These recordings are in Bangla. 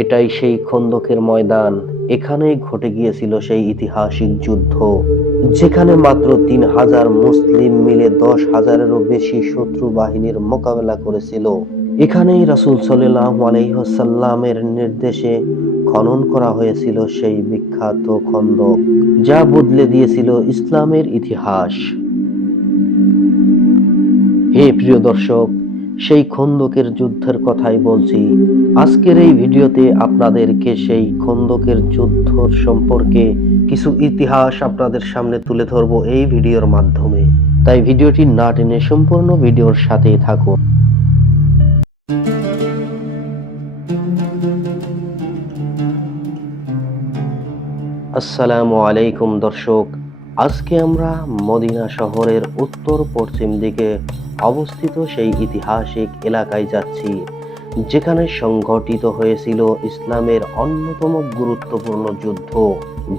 এটাই সেই খন্দকের ময়দান। এখানেই ঘটে গিয়েছিল সেই ঐতিহাসিক যুদ্ধ, যেখানে মাত্র ৩,০০০ মুসলিম মিলে ১০,০০০-এরও বেশি শত্রু বাহিনীর মোকাবেলা করেছিল। এখানেই রাসূল সাল্লাল্লাহু আলাইহি ওয়াসাল্লামের নির্দেশে খনন করা হয়েছিল সেই বিখ্যাত খন্দক, যা বদলে দিয়েছিল ইসলামের ইতিহাস। হে প্রিয় দর্শক, সেই খন্দকের যুদ্ধের কথাই বলছি। আজকের এই ভিডিওতে আপনাদেরকে সেই খন্দকের যুদ্ধ সম্পর্কে কিছু ইতিহাস আপনাদের সামনে তুলে ধরব এই ভিডিওর মাধ্যমে। তাই ভিডিওটি না টেনে সম্পূর্ণ ভিডিওর সাথেই থাকুন। আসসালামু আলাইকুম দর্শক, আজকে আমরা মদিনা শহরের উত্তর পশ্চিম দিকে অবস্থিত সেই ঐতিহাসিক এলাকায় যাচ্ছি, যেখানে সংঘটিত হয়েছিল ইসলামের অন্যতম গুরুত্বপূর্ণ যুদ্ধ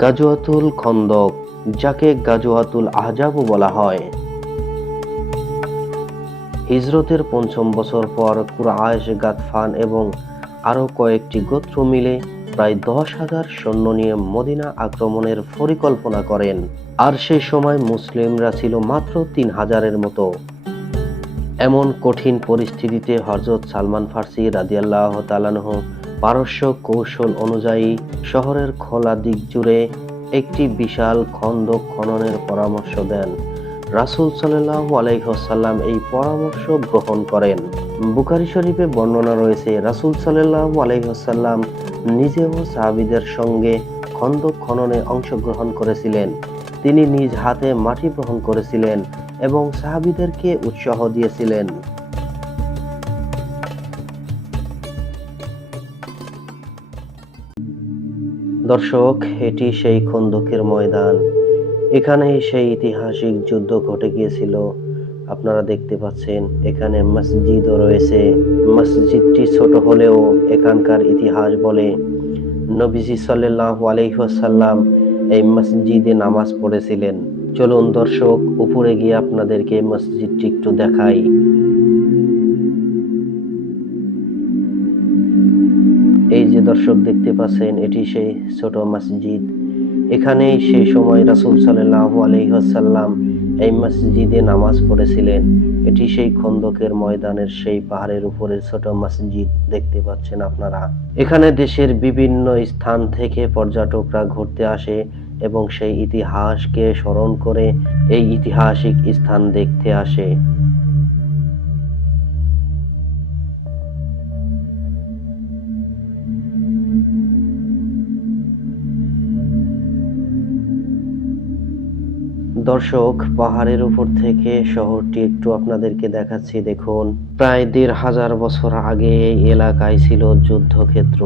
গাজওয়াতুল খন্দক, যাকে গাজওয়াতুল আহজাবও বলা হয়। হিজরতের ৫ম বছর পর কুরাইশ, গাতফান এবং আরো কয়েকটি গোত্র মিলে প্রায় ১০,০০০ সৈন্য নিয়ে মদিনা আক্রমণের পরিকল্পনা করেন। আর সেই সময় মুসলিমরা ছিল মাত্র ৩,০০০-এর মতো। এমন কঠিন পরিস্থিতিতে হযরত সালমান ফার্সি রাদিয়াল্লাহু তাআলা আনহু পারস্য কৌশল অনুযায়ী শহরের খোলা দিক জুড়ে একটি বিশাল খন্দক খননের পরামর্শ দেন। রাসূল সাল্লাল্লাহু আলাইহি ওয়াসাল্লাম এই পরামর্শ গ্রহণ করেন। বুখারী শরীফে বর্ণনা রয়েছে, রাসূল সাল্লাল্লাহু আলাইহি ওয়াসাল্লাম নিজেও সাহাবীদের সঙ্গে খন্দক খননে অংশগ্রহণ করেছিলেন। তিনি নিজ হাতে মাটি বহন করেছিলেন এবং সাহাবীদেরকে উৎসাহ দিয়েছিলেন। দর্শক, এটি সেই খন্দকের ময়দান। এখানেই সেই ঐতিহাসিক যুদ্ধ ঘটে গিয়েছিল। আপনারা দেখতে পাচ্ছেন এখানে মসজিদও রয়েছে। মসজিদটি ছোট হলেও এখানকার ইতিহাস বলে নবীজি সাল্লাল্লাহু আলাইহি ওয়াসাল্লাম এই মসজিদে নামাজ পড়েছিলেন। চলুন দর্শক, উপরে গিয়ে আপনাদেরকে মসজিদটি একটু দেখাই। এই যে দর্শক দেখতে পাচ্ছেন, এটি সেই ছোট মসজিদ। এখানেই সেই সময় রাসূল সাল্লাল্লাহু আলাইহি ওয়াসাল্লাম এই মসজিদে নামাজ পড়েছিলেন। এটি সেই খন্দকের ময়দানের সেই পাহাড়ের উপরে ছোট মসজিদ দেখতে পাচ্ছেন আপনারা। এখানে দেশের বিভিন্ন স্থান থেকে পর্যটকরা ঘুরতে আসে এবং সেই ইতিহাসকে স্মরণ করে এই ঐতিহাসিক স্থান দেখতে আসে। দর্শক, পাহাড়ের উপর থেকে শহরটি একটু আপনাদেরকে দেখাচ্ছি। দেখুন, প্রায় ১৫০০ বছর আগে এই এলাকায় ছিল যুদ্ধক্ষেত্র।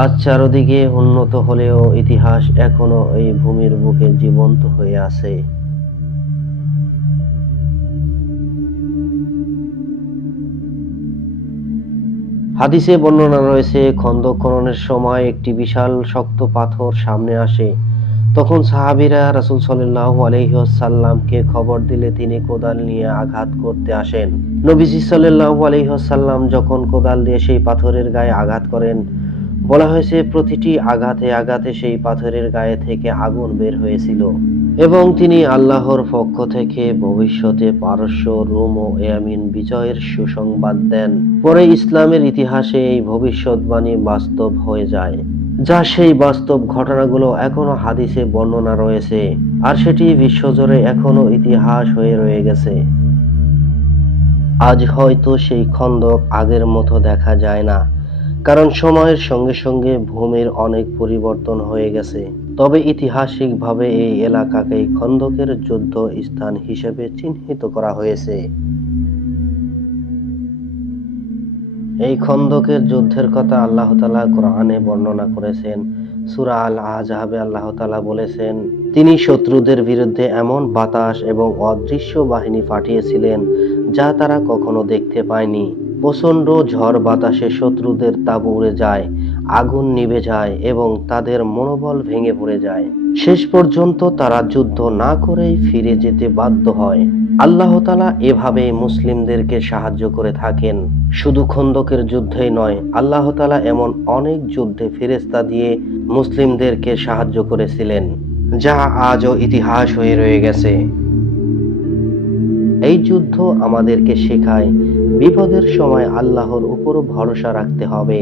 আজ চারদিকে উন্নত হলেও ইতিহাস এখনো এই ভূমির বুকে জীবন্ত হয়ে আছে। হাদিসে বর্ণনা রয়েছে, খন্দক খননের সময় একটি বিশাল শক্ত পাথর সামনে আসে। তখন সাহাবীরা রাসূল সাল্লাল্লাহু আলাইহি ওয়াসাল্লামকে খবর দিলে তিনি কোদাল নিয়ে আঘাত করতে আসেন। নবীজি সাল্লাল্লাহু আলাইহি ওয়াসাল্লাম যখন কোদাল দিয়ে সেই পাথরের গায়ে আঘাত করেন, বলা হয়েছে প্রতিটি আঘাতে আঘাতে সেই পাথরের গায়ে থেকে আগুন বের হয়েছিল এবং তিনি আল্লাহর পক্ষ থেকে ভবিষ্যতে পারস্য, রোম ও ইয়ামিন বিজয়ের সুসংবাদ দেন। পরে ইসলামের ইতিহাসে এই ভবিষ্যৎবাণী বাস্তব হয়ে যায়, যা সেই বাস্তব ঘটনাগুলো এখনো হাদিসে বর্ণনা রয়েছে, আর সেটি বিশ্বজুড়ে এখনো ইতিহাস হয়ে রয়ে গেছে। আজ হয়তো সেই খন্দক আগের মতো দেখা যায় না, কারণ সময়ের সঙ্গে সঙ্গে ভূমির অনেক পরিবর্তন হয়ে গেছে। তবে ঐতিহাসিকভাবে এই এলাকাকে খন্দকের যুদ্ধ স্থান হিসেবে চিহ্নিত করা হয়েছে। এই খন্দকের যুদ্ধের কথা আল্লাহ তাআলা কোরআনে বর্ণনা করেছেন। সূরা আল আহজাবে আল্লাহ তাআলা বলেছেন, তিনি শত্রুদের বিরুদ্ধে এমন বাতাস এবং অদৃশ্য বাহিনী পাঠিয়েছিলেন যা তারা কখনো দেখতে পায়নি। প্রচণ্ড ঝড় বাতাসে শত্রুদের তাঁবু উড়ে যায়, আগুন নিভে যায় এবং তাদের মনোবল ভেঙে পড়ে যায়। শেষ পর্যন্ত তারা যুদ্ধ না করেই ফিরে যেতে বাধ্য হয়। আল্লাহ তাআলা এভাবে মুসলিমদেরকে সাহায্য করে থাকেন। শুধু খন্দকের যুদ্ধেই নয়, আল্লাহ তাআলা এমন অনেক যুদ্ধে ফেরেশতা দিয়ে মুসলিমদেরকে সাহায্য করেছিলেন, যা আজও ইতিহাস হয়ে রয়ে গেছে। এই যুদ্ধ আমাদেরকে শেখায় বিপদের সময় আল্লাহর উপর ভরসা রাখতে হবে,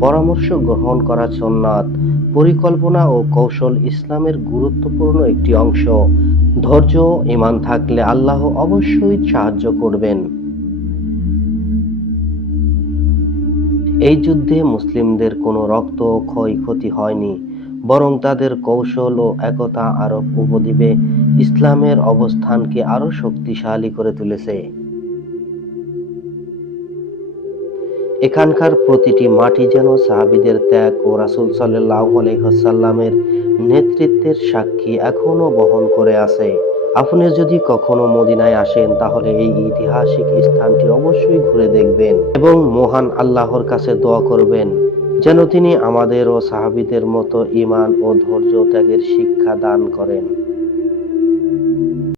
পরামর্শ গ্রহণ করা সুন্নাত, পরিকল্পনা ও কৌশল ইসলামের গুরুত্বপূর্ণ একটি অংশ। ধৈর্য ও ঈমান থাকলে আল্লাহ অবশ্যই সাহায্য করবেন। এই যুদ্ধে মুসলিমদের কোনো রক্ত ও ক্ষয়ক্ষতি হয়নি, বরং তাদের কৌশল ও একতা আরব উপদ্বীপে ইসলামের অবস্থানকে আরো শক্তিশালী করে তুলেছে। এখানকার প্রতিটি মাটি যেন সাহাবীদের ত্যাগ ও রাসূল সাল্লাল্লাহু আলাইহি ওয়াসাল্লামের নেতৃত্বের সাক্ষী এখনো বহন করে আছে। আপনি যদি কখনো মদিনায় আসেন, তাহলে এই ঐতিহাসিক স্থানটি অবশ্যই ঘুরে দেখবেন এবং মহান আল্লাহর কাছে দোয়া করবেন যেন তিনি আমাদের ও সাহাবীদের মতো ঈমান ও ধৈর্য ত্যাগের শিক্ষা দান করেন।